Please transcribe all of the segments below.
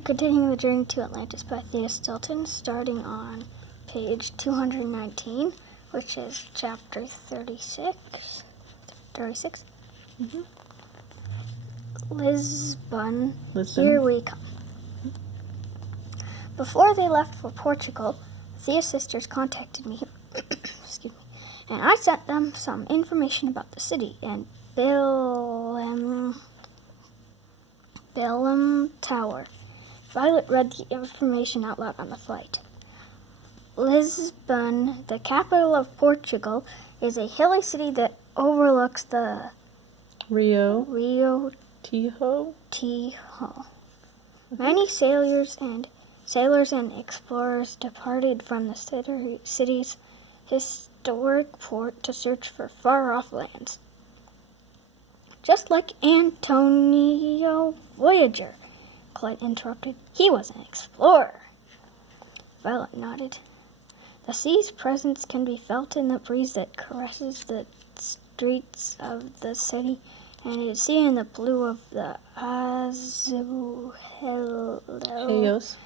We're continuing the journey to Atlantis by Thea Stilton, starting on page 219, which is chapter 36. 36? Mm-hmm. Lisbon, here we come. Before they left for Portugal, Thea's sisters contacted me, excuse me, and I sent them some information about the city and Belém Tower. Violet read the information out loud on the flight. Lisbon, the capital of Portugal, is a hilly city that overlooks the Rio Tijo. Many sailors and explorers departed from the city's historic port to search for far-off lands. Just like Antonio Voyager, Clyde interrupted. He was an explorer. Violet nodded. The sea's presence can be felt in the breeze that caresses the streets of the city, and it is seen in the blue of the azulejos.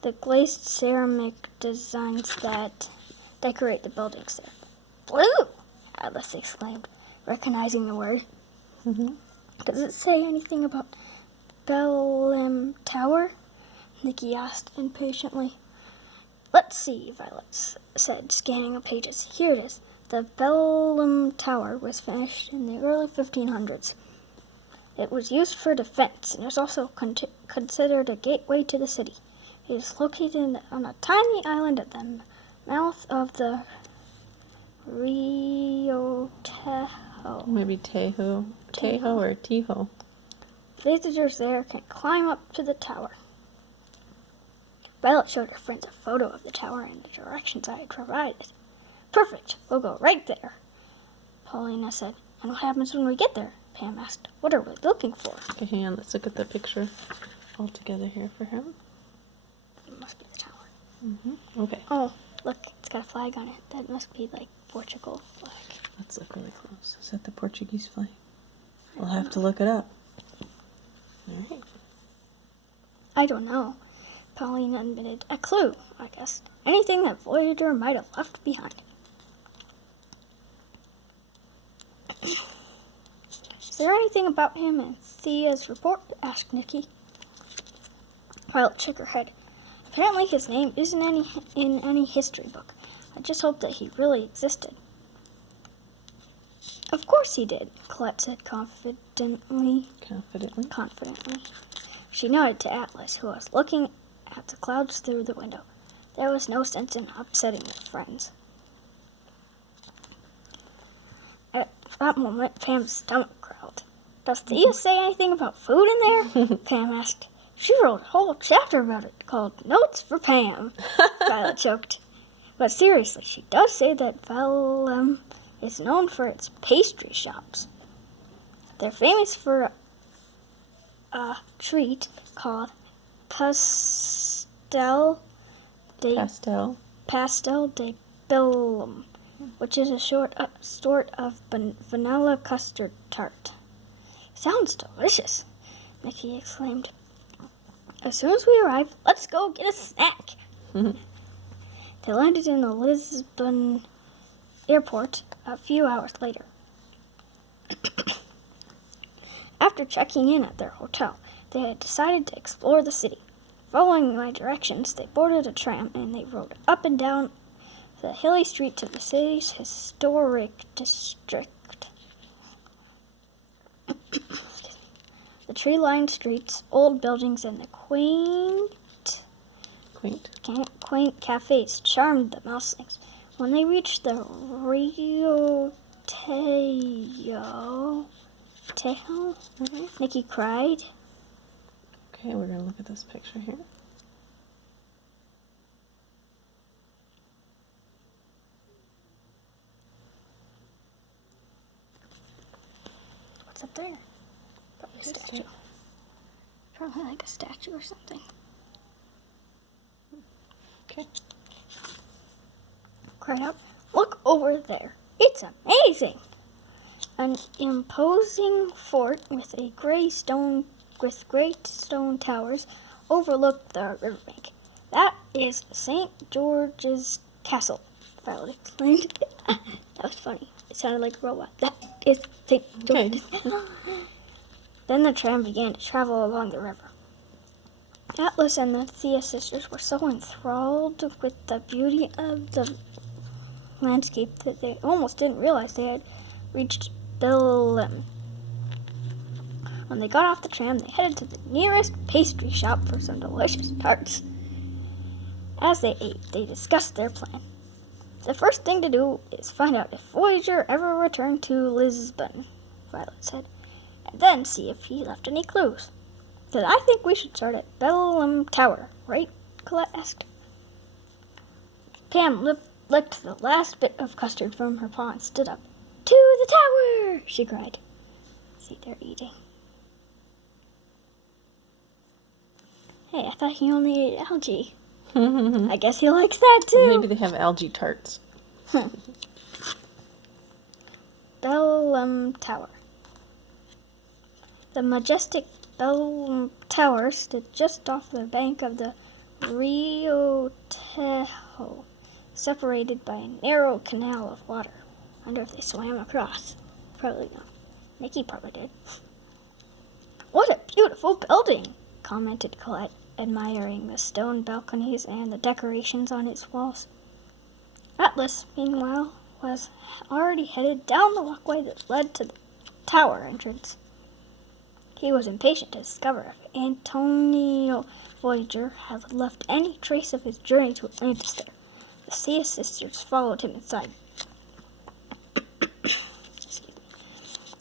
The glazed ceramic designs that decorate the buildings there. Blue! Alice exclaimed, recognizing the word. Mm-hmm. Does it say anything about Belém Tower? Nikki asked impatiently. Let's see, Violet said, scanning the pages. Here it is. The Belém Tower was finished in the early 1500s. It was used for defense and is also considered a gateway to the city. It is located on a tiny island at the mouth of the Rio Tejo. Maybe Tejo or Tijo. Visitors there can climb up to the tower. Violet showed her friends a photo of the tower and the directions I had provided. Perfect, we'll go right there, Paulina said. And what happens when we get there? Pam asked. What are we looking for? Okay, hang on, let's look at the picture all together here for him. It must be the tower. Mm-hmm. Okay. Oh, look, it's got a flag on it. That must be like Portugal flag. Let's look really close. Is that the Portuguese flag? We'll have to look it up. All right. I don't know. Paulina admitted. A clue, I guess. Anything that Voyager might have left behind. Is there anything about him in Thea's report? Asked Nikki. Violet shook her head. Apparently his name isn't in any history book. I just hope that he really existed. Of course he did, Colette said confidently. She nodded to Atlas, who was looking at the clouds through the window. There was no sense in upsetting their friends. At that moment, Pam's stomach growled. Does Thea say anything about food in there? Pam asked. She wrote a whole chapter about it called Notes for Pam. Violet joked. But seriously, she does say that Belém is known for its pastry shops. They're famous for a treat called Pastel de Belém, which is a sort of vanilla custard tart. Sounds delicious, Nikki exclaimed. As soon as we arrive, let's go get a snack. They landed in the Lisbon airport a few hours later. After checking in at their hotel, they had decided to explore the city. Following my directions, they boarded a tram and they rode up and down the hilly street to the city's historic district. The tree-lined streets, old buildings, and the quaint cafes charmed the mouselings. When they reached the Rio Tejo, Nikki cried. Okay, we're going to look at this picture here. What's up there? Probably a statue. Probably like a statue or something. Okay. Cried out, look over there. It's amazing. An imposing fort with great stone towers overlooked the riverbank. "That is St. George's Castle," Violet exclaimed. That was funny. It sounded like a robot. "That is St. George's." Then the tram began to travel along the river. Atlas and the Thea sisters were so enthralled with the beauty of the landscape that they almost didn't realize they had reached Bethlehem. When they got off the tram, they headed to the nearest pastry shop for some delicious tarts. As they ate, they discussed their plan. "The first thing to do is find out if Voyager ever returned to Lisbon," Violet said, "and then see if he left any clues. Then I think we should start at Bethlehem Tower, right?" Colette asked. Pam licked the last bit of custard from her paw and stood up. "To the tower!" she cried. See, they're eating. Hey, I thought he only ate algae. I guess he likes that too. Maybe they have algae tarts. Bethlehem Tower. The majestic Bethlehem Tower stood just off the bank of the Rio Tejo, separated by a narrow canal of water. I wonder if they swam across. Probably not. Nikki probably did. "What a beautiful building," commented Colette, admiring the stone balconies and the decorations on its walls. Atlas, meanwhile, was already headed down the walkway that led to the tower entrance. He was impatient to discover if Antonio Voyager had left any trace of his journey to Atlantis there. The Thea sisters followed him inside.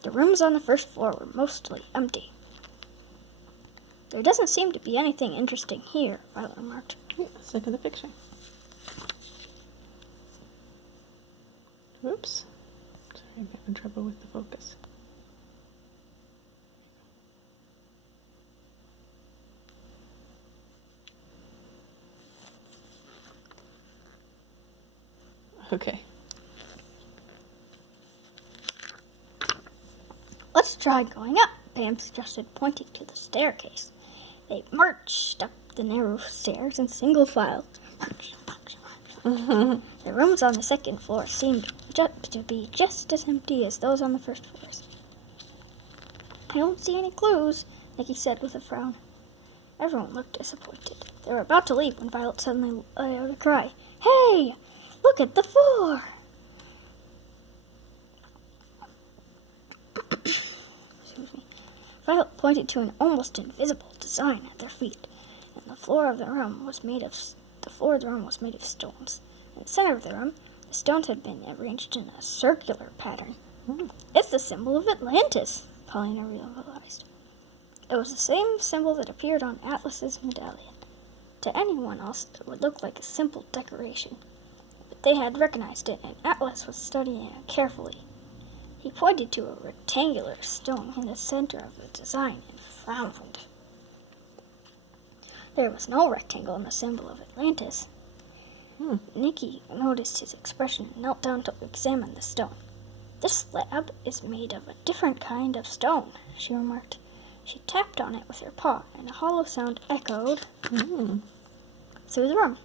The rooms on the first floor were mostly empty. "There doesn't seem to be anything interesting here," Violet remarked. Yeah, let's look at the picture. Whoops. Sorry, I'm having trouble with the focus. Okay. "Let's try going up," Pam suggested, pointing to the staircase. They marched up the narrow stairs in single file. The rooms on the second floor seemed to be just as empty as those on the first floors. "I don't see any clues," Nikki said with a frown. Everyone looked disappointed. They were about to leave when Violet suddenly let out a cry. "Hey! Look at the floor!" Excuse me. Violet pointed to an almost invisible design at their feet, and the floor of the room was made of stones. In the center of the room, the stones had been arranged in a circular pattern. "It's the symbol of Atlantis," Paulina realized. It was the same symbol that appeared on Atlas's medallion. To anyone else, it would look like a simple decoration. But they had recognized it, and Atlas was studying it carefully. He pointed to a rectangular stone in the center of the design and frowned. There was no rectangle in the symbol of Atlantis. Nikki noticed his expression and knelt down to examine the stone. "This slab is made of a different kind of stone," she remarked. She tapped on it with her paw, and a hollow sound echoed through the room.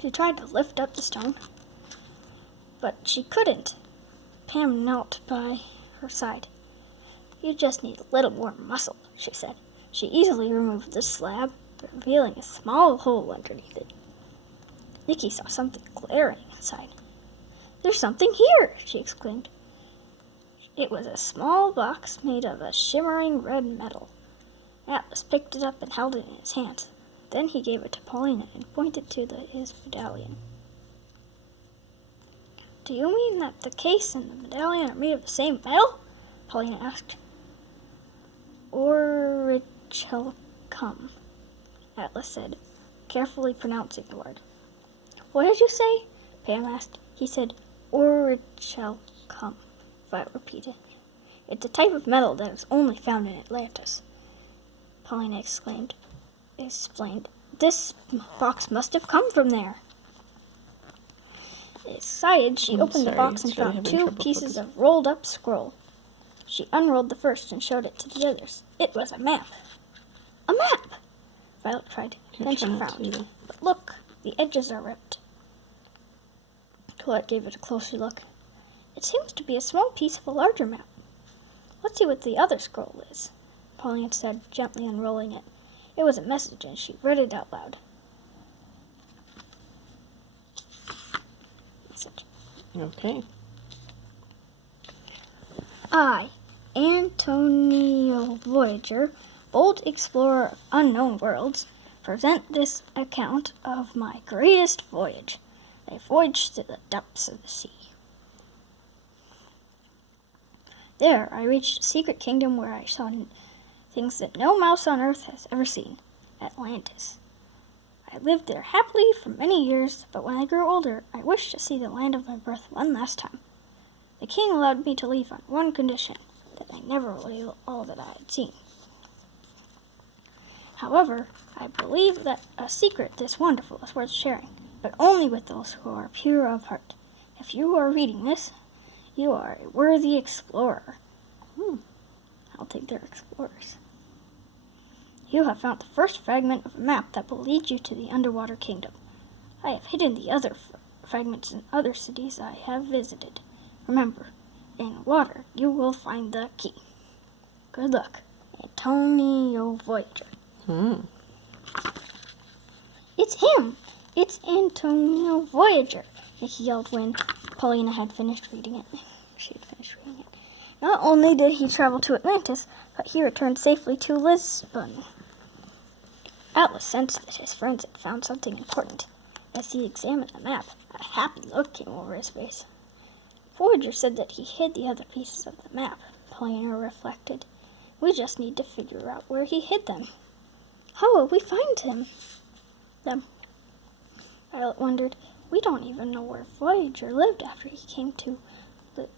She tried to lift up the stone, but she couldn't. Pam knelt by her side. "You just need a little more muscle," she said. She easily removed the slab, revealing a small hole underneath it. Nikki saw something glaring inside. "There's something here!" she exclaimed. It was a small box made of a shimmering red metal. Atlas picked it up and held it in his hands. Then he gave it to Paulina and pointed to his medallion. "Do you mean that the case and the medallion are made of the same metal?" Paulina asked. "Orichalcum," Atlas said, carefully pronouncing the word. "What did you say?" Pam asked. "He said orichalcum," Violet repeated. "It's a type of metal that is only found in Atlantis," Paulina explained. "This box must have come from there." Excited, she opened the box and found two pieces of rolled-up scroll. She unrolled the first and showed it to the others. It was a map. A map! Violet cried. Then she frowned. But look, the edges are ripped. Colette gave it a closer look. It seems to be a small piece of a larger map. Let's see what the other scroll is, Pauline said, gently unrolling it. It was a message, and she read it out loud. Message. Okay. I, Antonio Voyager, bold explorer of unknown worlds, present this account of my greatest voyage, a voyage to the depths of the sea. There, I reached a secret kingdom where I saw things that no mouse on earth has ever seen, Atlantis. I lived there happily for many years, but when I grew older, I wished to see the land of my birth one last time. The king allowed me to leave on one condition, that I never reveal all that I had seen. However, I believe that a secret this wonderful is worth sharing, but only with those who are pure of heart. If you are reading this, you are a worthy explorer. I don't think they're explorers. You have found the first fragment of a map that will lead you to the underwater kingdom. I have hidden the other fragments in other cities I have visited. Remember, in water you will find the key. Good luck, Antonio Voyager. It's him! It's Antonio Voyager! Nikki yelled when Paulina had finished reading it. She had finished reading it. Not only did he travel to Atlantis, but he returned safely to Lisbon. Atlas sensed that his friends had found something important. As he examined the map, a happy look came over his face. Voyager said that he hid the other pieces of the map, Paulina reflected. We just need to figure out where he hid them. How will we find them? Violet wondered. We don't even know where Voyager lived after he came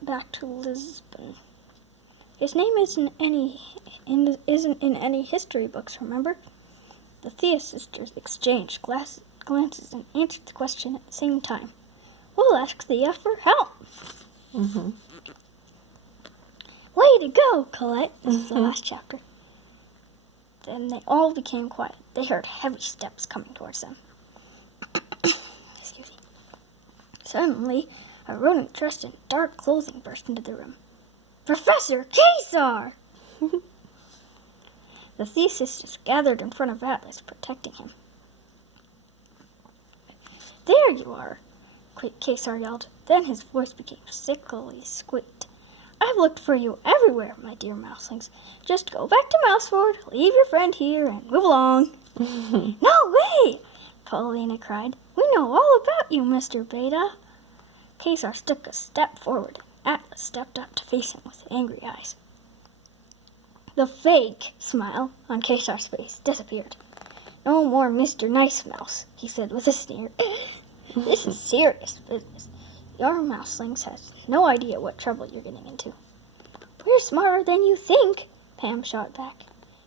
back to Lisbon. His name isn't in any history books, remember? The Thea sisters exchanged glances and answered the question at the same time. We'll ask Thea for help. Way to go, Colette. This is the last chapter. Then they all became quiet. They heard heavy steps coming towards them. Excuse me. Suddenly, a rodent dressed in dark clothing burst into the room. Professor Kesar! The Thea sisters gathered in front of Atlas, protecting him. There you are, Kesar yelled. Then his voice became sickly squeaked. I've looked for you everywhere, my dear mouselings. Just go back to Mouseford, leave your friend here, and move along. No way! Paulina cried. We know all about you, Mr. Beta. Kesar took a step forward. Atlas stepped up to face him with angry eyes. The fake smile on Kesar's face disappeared. No more Mr. Nice Mouse, he said with a sneer. This is serious business. Your mouselings has no idea what trouble you're getting into. We're smarter than you think, Pam shot back.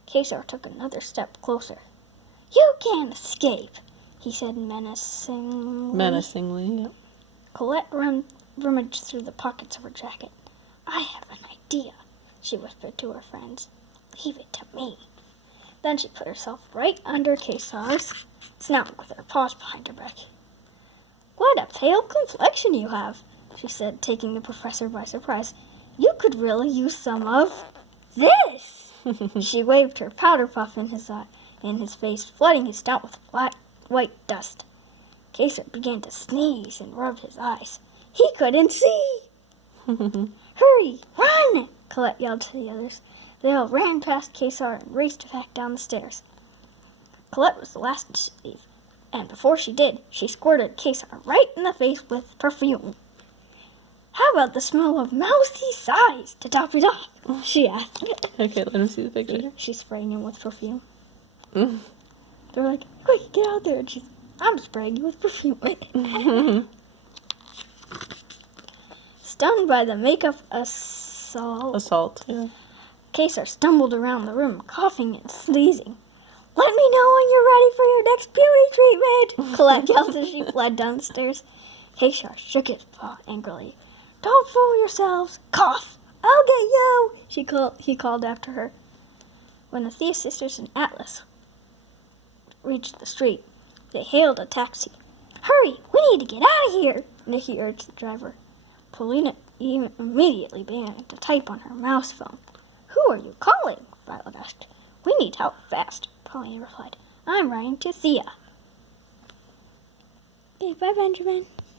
Kesar took another step closer. You can't escape, he said menacingly. Menacingly, yep. Colette rummaged through the pockets of her jacket. I have an idea, she whispered to her friends. Leave it to me. Then she put herself right under Kesar's snout with her paws behind her back. What a pale complexion you have, she said, taking the professor by surprise. You could really use some of this. She waved her powder puff in his face, flooding his snout with white dust. Kesar began to sneeze and rub his eyes. He couldn't see. Hurry, run, Colette yelled to the others. They all ran past Kesar and raced back down the stairs. Colette was the last to leave, and before she did, she squirted Kesar right in the face with perfume. How about the smell of mousy size to top it off? She asked. Okay, let him see the picture. She's spraying him with perfume. They're like, quick, get out there. And I'm spraying you with perfume. Stunned by the makeup assault, yeah. Kesar stumbled around the room, coughing and sneezing. Let me know when you're ready for your next beauty treatment, Colette yelled as she fled down the stairs. Kesar shook his paw angrily. Don't fool yourselves. Cough. I'll get you, he called after her. When the Thea sisters and Atlas reached the street, they hailed a taxi. Hurry, we need to get out of here, Nikki urged the driver. Paulina immediately began to type on her mouse phone. Who are you calling? Violet asked. We need help fast, Paulina replied. I'm writing to Thea. Okay, bye, Benjamin.